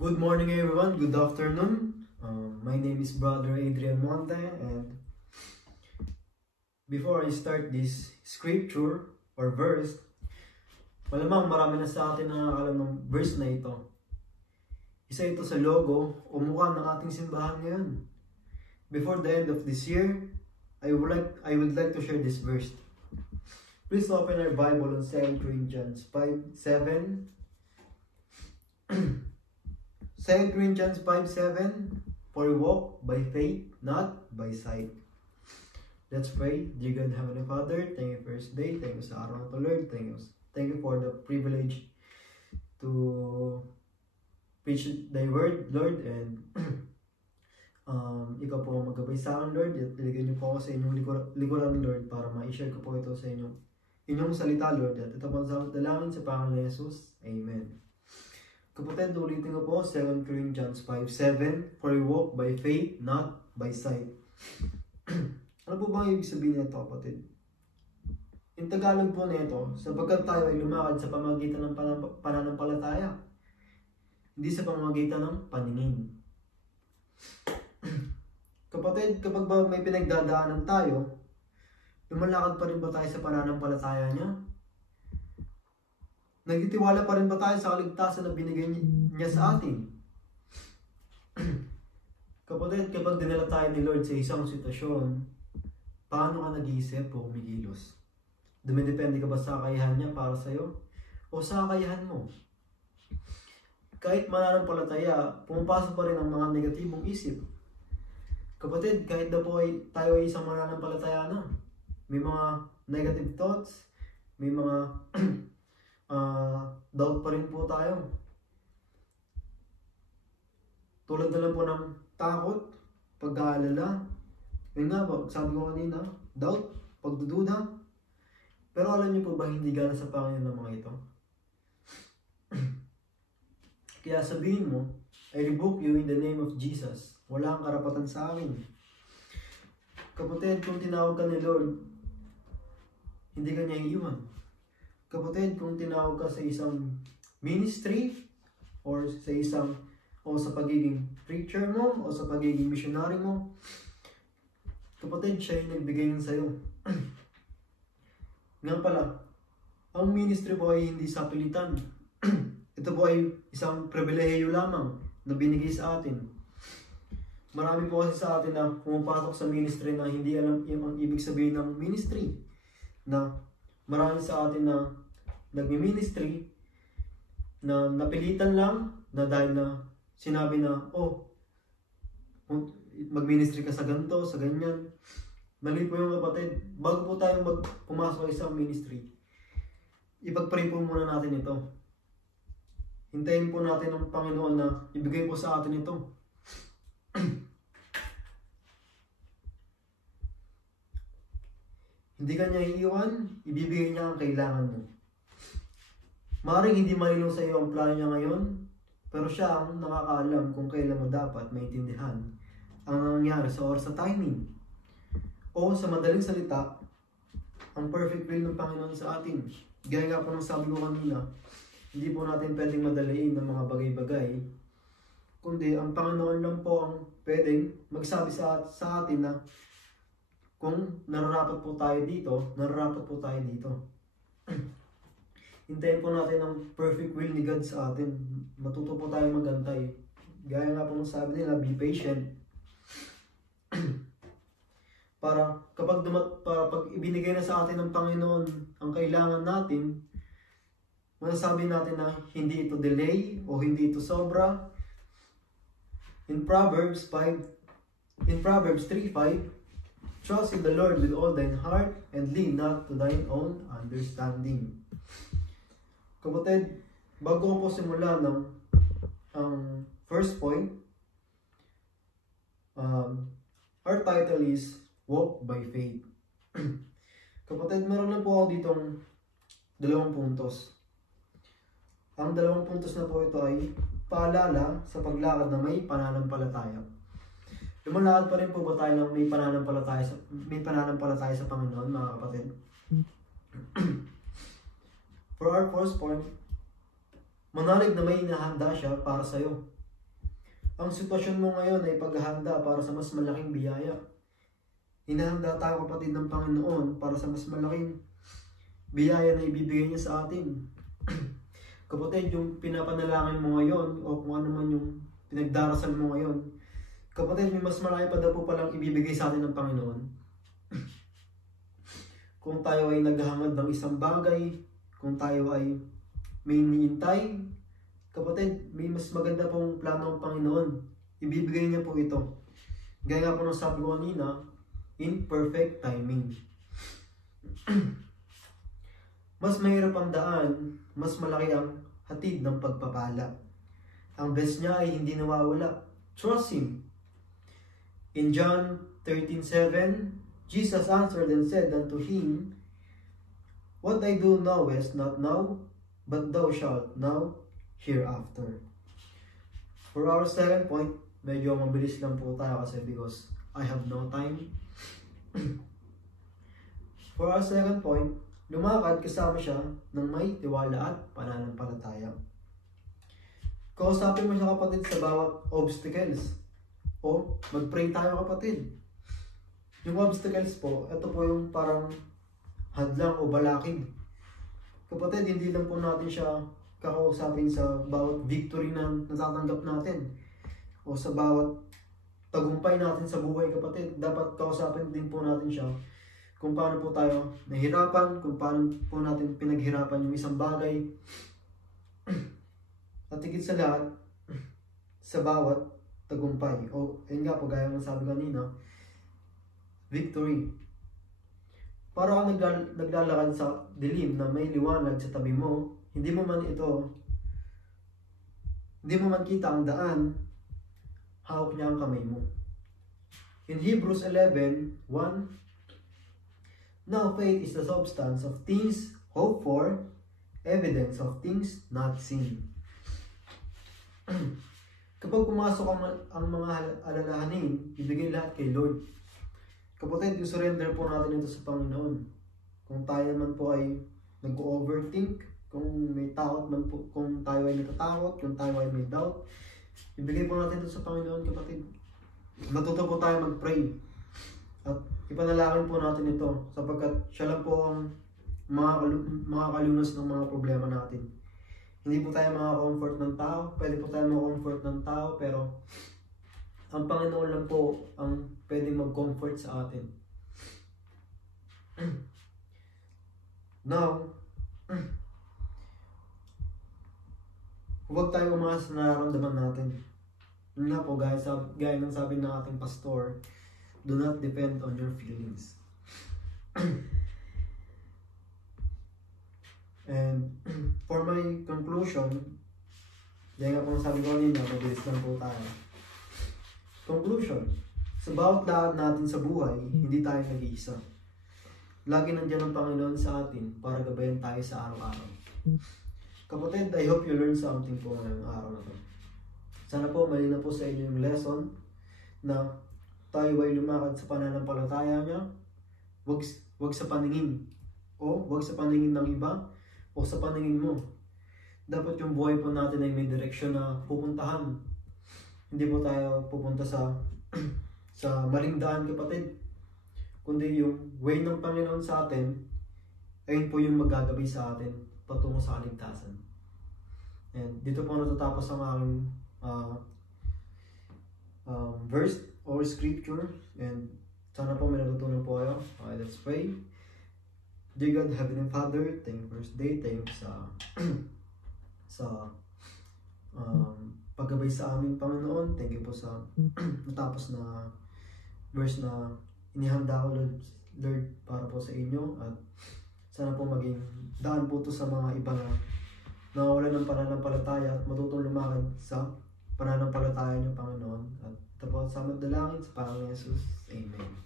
Good morning everyone, good afternoon. My name is Brother Adrian Monte, and before I start this scripture or verse, malamang marami na sa atin na nakakalam ng verse na ito. Isa ito sa logo o mukha ng ating simbahan ngayon. Before the end of this year, I would like to share this verse. Please open our Bible on 2 Corinthians 5:7. 2 Corinthians 5:7, for we walk by faith, not by sight. Let's pray. Dear God, Heavenly Father, thank you for this day. Thank you sa araw na to, Lord. Thank you for the privilege to preach thy word, Lord. And ikaw po maggabay sa akin, Lord. At iligay niyo po ako sa inyong likuran, Lord, para ma-share ko po ito sa inyong salita, Lord. At ito po ang dalangin sa pangalan ni Jesus. Amen. Kapatid, ulitin ko po, 2 Corinthians 5:7, for we walk by faith, not by sight. Ano po bang ibig sabihin nito, kapatid? In Tagalog po nito, sapagkat tayo ay lumakad sa pamamagitan ng pananampalataya, hindi sa pamamagitan ng paningin. Kapatid, kapag ba may pinagdadaanan tayo, lumalakad pa rin ba tayo sa pananampalataya niya? Nagtitiwala pa rin ba tayo sa kaligtasan na binigay niya sa atin? Kapatid, kapag dinala tayo ni Lord sa isang sitwasyon, paano ka nag-iisip o kumikilos? Dumidepende ka ba sa kakayahan niya para sa'yo? O sa kakayahan mo? Kahit mananampalataya, pumapasok pa rin ang mga negatibong isip. Kapatid, kahit na po tayo ay isang mananampalataya na, may mga negative thoughts, may mga doubt pa rin po tayo. Tulad na lang po ng takot, pag-aalala. Yun nga po, sabi ko kanina, doubt, pagdududa. Pero alam niyo po ba, hindi gana sa Panginoon ng mga ito? Kaya sabihin mo, I rebuke you in the name of Jesus. Wala kang karapatan sa akin. Kapatid, kung tinawag ka ni Lord, hindi ka niya iiwan. Kapatid, kung tinawag ka sa isang ministry or sa pagiging preacher mo o sa pagiging missionary mo, kapatid, siya yung nagbigay yun sa'yo. Nga pala, ang ministry po ay hindi sa pilitan. Ito po ay isang pribilehiyo lamang na binigay sa atin. Marami po kasi sa atin na pumapasok sa ministry na hindi alam yung ibig sabihin ng ministry. Na marami sa atin na nagmi-ministry na napilitan lang na dahil na sinabi na, mag-ministry ka sa ganito, sa ganyan. Mali po yung kapatid. Bago po tayo pumasok sa isang ministry, ipag-pray po muna natin ito. Hintayin po natin ang Panginoon na ibigay po sa atin ito. Hindi ka niya iiwan, ibibigay niya ang kailangan mo. Maaaring hindi malinaw sa iyo ang plano niya ngayon, pero siya ang nakakaalam kung kailan mo dapat maintindihan ang nangyari sa oras sa timing. O sa madaling salita, ang perfect will ng Panginoon sa atin. Gaya nga po ng sabi ko kanina, hindi po natin pwedeng madaliin ng mga bagay-bagay, kundi ang Panginoon lang po ang pwedeng magsabi sa atin na kung nararapat po tayo dito, nararapat po tayo dito. Hintayin po natin ang perfect will ni God sa atin. Matuto po tayo magantay. Gaya nga po ng sabi nila, be patient. Para pag ibinigay na sa atin ng Panginoon ang kailangan natin, masasabi natin na hindi ito delay o hindi ito sobra. In Proverbs 3:5, trust in the Lord with all thine heart and lean not to thine own understanding. Kapatid, bago ko po simula ng first point, our title is Walk by Faith. Kapatid, meron lang po ako ditong 2 puntos. Ang 2 puntos na po ito ay paalala sa paglakad na may pananampalataya. Lumalakad pa rin po ba tayo ng may pananampalataya sa Panginoon, mga kapatid? For our first point, manalig na may inahanda siya para sa'yo. Ang sitwasyon mo ngayon ay paghahanda para sa mas malaking biyaya. Hinahanda tayo kapatid ng Panginoon para sa mas malaking biyaya na ibibigay niya sa atin. Kapatid, yung pinapanalangin mo ngayon o kung ano man yung pinagdarasal mo ngayon, kapatid, may mas malaki pa daw po palang ibibigay sa atin ng Panginoon. Kung tayo ay naghahangad ng isang bagay, kung tayo ay may iniintay, kapatid, may mas maganda pong plano ng Panginoon. Ibibigay niya po ito. Gaya nga po ng sabi ko kanina, in perfect timing. Mas mahirap ang daan, mas malaki ang hatid ng pagpapala. Ang best niya ay hindi nawawala. Trust Him. In John 13:7, Jesus answered and said unto him, What I do knowest not now, but thou shalt know hereafter. For our second point, medyo mabilis lang po tayo kasi because I have no time. For our second point, lumakad kasama siya ng may tiwala at pananampalataya. Kausapin mo siya kapatid sa bawat obstacles. O mag-pray tayo kapatid. Yung obstacles po, ito po yung parang hadlang o balakid. Kapatid, hindi lang po natin siya kakausapin sa bawat victory na natatanggap natin o sa bawat tagumpay natin sa buhay kapatid. Dapat kausapin din po natin siya kung paano po tayo nahirapan, kung paano po natin pinaghirapan yung isang bagay. At higit sa lahat, sa bawat tagumpay. O yun nga po, gaya ng sabi kanina, victory. Para kang naglalakad sa dilim na may liwanag sa tabi mo, hindi mo man kita ang daan, hawak niya ang kamay mo. In Hebrews 11:1, Now faith is the substance of things hoped for, evidence of things not seen. Kapag pumasok ang mga alalahanin, ibigay lahat kay Lord. Kapatid, i-surrender po natin ito sa Panginoon. Kung tayo naman po ay nag-overthink, kung may takot man po, kung tayo ay natatakot, kung tayo ay may doubt, ibigay po natin ito sa Panginoon, kapatid. Matuto po tayo mag-pray. At ipanalangin po natin ito, sapagkat siya lang po ang makakalunas ng mga problema natin. Hindi po tayo maka-comfort ng tao, pwede po tayo maka-comfort ng tao, pero ang Panginoon lang po ang pwedeng mag-comfort sa atin. Now, huwag tayo umasa sa nararamdaman natin. Yun nga po, gaya ng sabi ng ating pastor, do not depend on your feelings. And for my conclusion, gaya nga po ng sabi ko kanina, mabilis lang po tayo. Conclusion, sa bawat lakad natin sa buhay, hindi tayo nag-iisa. Lagi nandiyan ang Panginoon sa atin para gabayan tayo sa araw-araw. Kapatid, I hope you learned something po ngayong araw na to. Sana po malinaw po sa inyo yung lesson na tayo ay lumakad sa pananampalataya niya, wag sa paningin, o wag sa paningin ng iba, o sa paningin mo. Dapat yung buhay po natin ay may direksyon na pupuntahan. Hindi po tayo pupunta sa maling daan, kapatid. Kundi yung way ng Panginoon sa atin, ayun po yung magagabay sa atin patungo sa kaligtasan. And dito po natatapos ang aking verse or scripture. And sana po may natutunan po kayo. Okay, let's pray. Dear God, Heavenly Father, thank you for this day. Thank you sa paggabay sa aming Panginoon. Thank you po sa natapos na verse na inihanda ko, Lord, para po sa inyo. At sana po maging daan po to sa mga iba na nawawalan ng pananampalataya at matutong lumakad sa pananampalataya niyo, Panginoon. At ito po sa dalangin sa Panginoon Jesus. Amen.